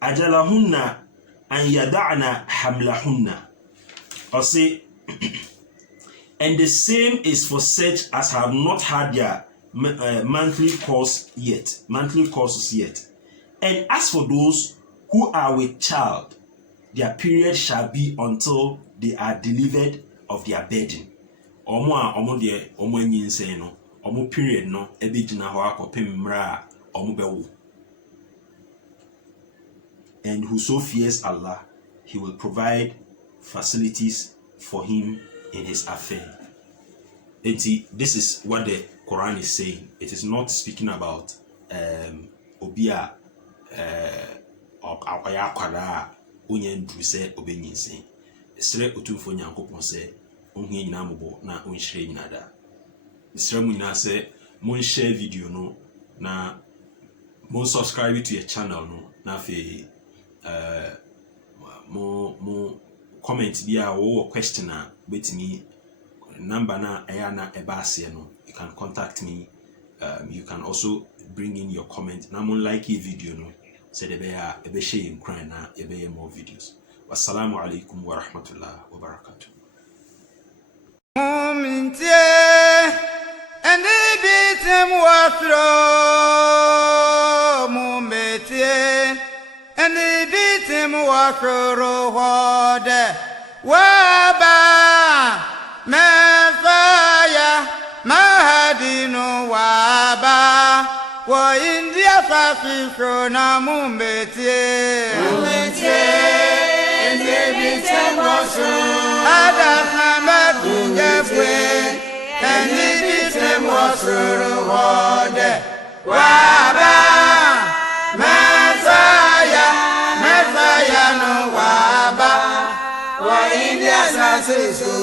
ajalahunna an yada'na hamlahunna. Wasi and the same is for such as have not had their monthly courses yet. And as for those who are with child, their period shall be until they are delivered of their burden. Omo nyin say no, omo period no ebe gina ho akopem mra omo bewo. And whoso fears Allah, he will provide facilities for him in his affair. And see, this is what the Quran is saying. It is not speaking about obia akwara onye ndu se obenyinse. Esre otumfo nyankopon se onhu nyina mobo na onhire nyina da. Esre mu nyina se mon share video no na mon subscribe to your channel no na fe mo comment bia wo question a betimi number na ayana ebase no, you can contact me. You can also bring in your comment. Na mon like video no say the beya ebe share in cry na ebe more videos. Wassalamu alaikum wa rahmatullah wa barakatuh. And bitem wathro mumbete and bitem wathro hode waba mefaya mahadino waba wa india fasisho na mumbete and bitem wathro adahama jefwe and bitem wathro hode waba mefaya no waba wa india fasisho